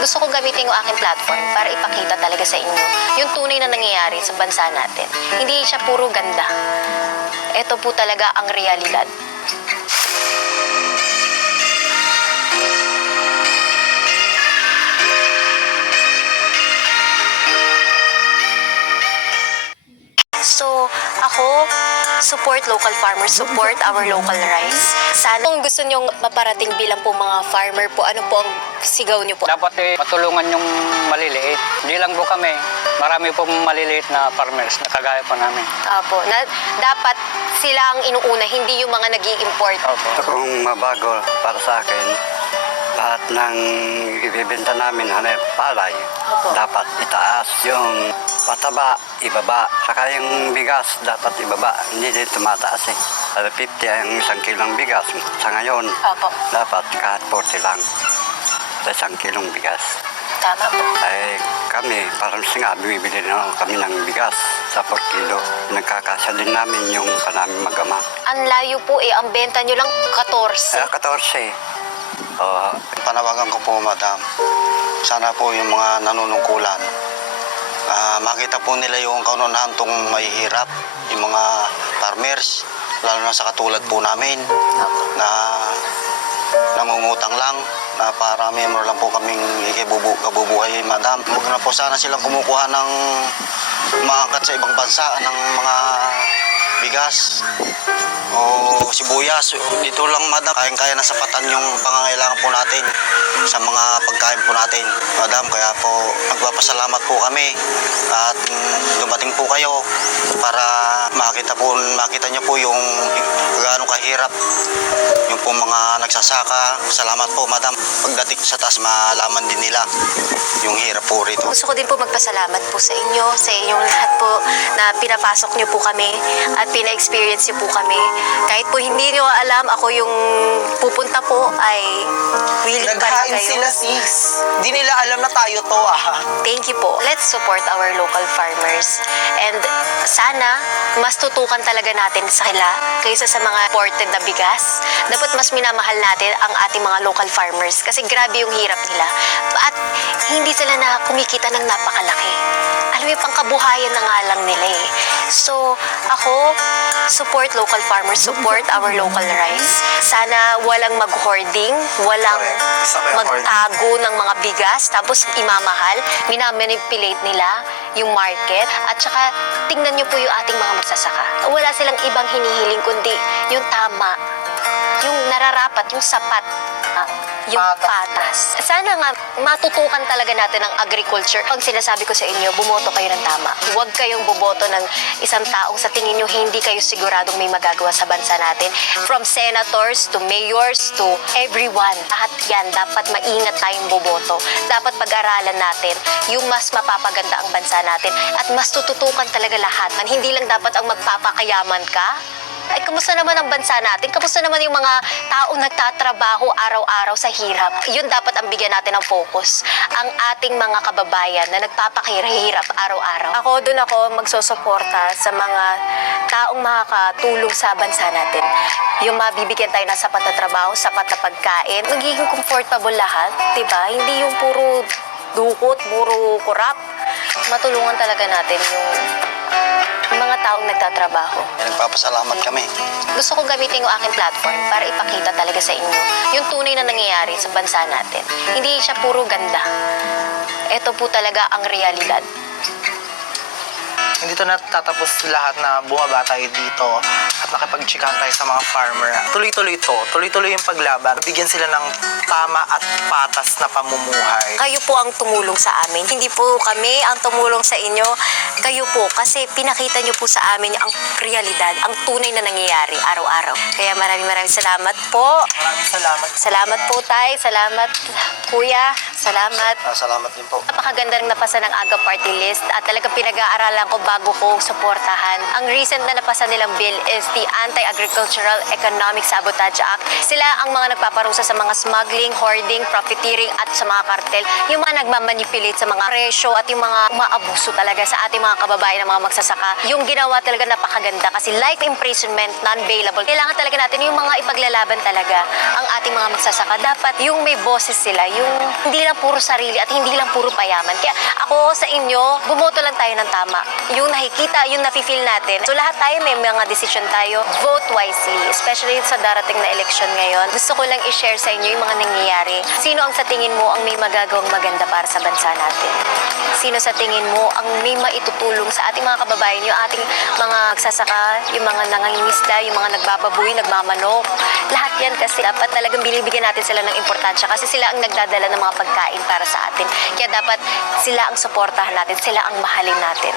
Gusto ko gamitin yung aking platform para ipakita talaga sa inyo yung tunay na nangyayari sa bansa natin. Hindi siya puro ganda. Ito po talaga ang realidad. So, ako, support local farmers, support our local rice. Sana kung gusto nyong maparating bilang po mga farmer po, ano po ang sigaw nyo po? Dapat matulungan yung maliliit. Hindi lang po kami. Marami pong maliliit na farmers na kagaya po namin. Opo, dapat sila ang inuuna, hindi yung mga nag-i-import. Opo. Ito kung mabago para sa akin, lahat ng ibibenta namin, palay, dapat itaas. Yung pataba, ibaba. Saka yung bigas, dapat ibaba. Hindi din tumataas eh. 50 ang 1 kilong bigas. Sa ngayon, Opo, dapat kahit 40 lang sa 1 kilong bigas. tama po. Ay kami, parang nga, bumibili na kami ng bigas sa 4 kilo. Nagkakasya din namin yung panaming magama. Ang layo po eh, ang benta nyo lang 14. 14. Panawagan ko po, madam, sana po yung mga nanunungkulan, makita po nila yung kaunahan tong may hirap, yung mga farmers, lalo na sa katulad po namin, na nangungutang lang, na para memor lang po kaming kabubuhay, madam. Huwag na po sana silang kumukuha ng maangkat sa ibang bansa ng mga bigas o sibuyas. Dito lang, madam, kayang-kaya na sapatan yung pangangailangan po natin sa mga pagkain po natin, madam. Kaya po nagpapasalamat po kami at dumating po kayo para makita niyo po yung gaano kahirap yung po mga nagsasaka. Salamat po, madam. Pagdating sa taas, malaman din nila yung hirap po rito. Gusto ko din po magpasalamat po sa inyo, sa inyong lahat po na pinapasok niyo po kami at pina-experience niyo po kami. Kahit po hindi niyo alam, ako yung pupunta po ay willing pa rin Naghain kayo. sila, sis. Di nila alam na tayo to, ah. Thank you po. Let's support our local farmers. And sana, mas tutukan talaga natin sila kaysa sa mga imported na bigas. Dapat mas minamahal natin ang ating mga local farmers kasi grabe yung hirap nila. At hindi sila na kumikita ng napakalaki. Alam mo yung pangkabuhayan na nga lang nila eh. So, ako, support local farmers, support our local rice. Sana walang mag-hoarding, walang magtago ng mga bigas, tapos imamahal, minamanipulate nila yung market. At saka, tingnan nyo po yung ating mga magsasaka. Wala silang ibang hinihiling kundi yung tama, yung nararapat, yung sapat, yung patas. Sana nga matutukan talaga natin ang agriculture. Pag sinasabi ko sa inyo, bumoto kayo ng tama. Huwag kayong buboto ng isang taong sa tingin nyo hindi kayo siguradong may magagawa sa bansa natin. From senators to mayors to everyone. Lahat yan, dapat maingat tayong boboto. Dapat pag-aralan natin yung mas mapapaganda ang bansa natin at mas tututukan talaga lahat. Hindi lang dapat ang magpapakayaman ka. Ay, kamusta naman ang bansa natin? Kamusta naman yung mga taong nagtatrabaho araw-araw sa hirap? Yun dapat ang bigyan natin ng focus. Ang ating mga kababayan na nagpapakahirap araw-araw. Doon ako magsusuporta sa mga taong makakatulong sa bansa natin. Yung mabibigyan tayo ng sapat na trabaho, sapat na pagkain. Magiging comfortable lahat, diba? Hindi yung puro dukot, puro kurap. Matulungan talaga natin yung mga taong nagtatrabaho. Nagpapasalamat kami. Gusto ko gamitin yung aking platform para ipakita talaga sa inyo yung tunay na nangyayari sa bansa natin. Hindi siya puro ganda. Ito po talaga ang realidad. Hindi to natatapos lahat na bumaba tayo dito at nakipag-chikahan tayo sa mga farmer. Tuloy-tuloy to. Tuloy-tuloy yung paglaban. Bigyan sila ng tama at patas na pamumuhay. Kayo po ang tumulong sa amin. Hindi po kami ang tumulong sa inyo. Kayo po, kasi pinakita niyo po sa amin ang realidad, ang tunay na nangyayari araw-araw. Kaya maraming salamat po. Maraming salamat. Salamat po, Tay. Salamat, Kuya. Salamat. Salamat din po. Napakaganda rin napasa ng AGA party list at talagang pinag-aaralan ko bago ko suportahan. Ang recent na napasa nilang bill is the the Anti-Agricultural Economic Sabotage Act. Sila ang mga nagpaparusa sa mga smuggling, hoarding, profiteering at sa mga kartel. Yung mga nagmamanipulate sa mga presyo at yung mga umaabuso talaga sa ating mga kababayan na mga magsasaka. Yung ginawa talaga napakaganda kasi life imprisonment, non-bailable. Kailangan talaga natin yung mga ipaglalaban talaga ang ating mga magsasaka. Dapat yung may boses sila, yung hindi lang puro sarili at hindi lang puro payaman. Kaya ako sa inyo, bumoto lang tayo ng tama. Yung nakikita, yung nafe-feel natin. So lahat tayo may mga decision tayo. Vote wisely, especially sa darating na election ngayon. Gusto ko lang i-share sa inyo yung mga nangyayari. Sino ang sa tingin mo ang may magagawang maganda para sa bansa natin? Sino sa tingin mo ang may maitutulong sa ating mga kababayan, yung ating mga magsasaka, yung mga nangangingisda, yung mga nagbababoy, nagmamanok. Lahat yan kasi dapat talagang binibigyan natin sila ng importansya kasi sila ang nagdadala ng mga pagkain para sa atin. Kaya dapat sila ang suportahan natin, sila ang mahalin natin.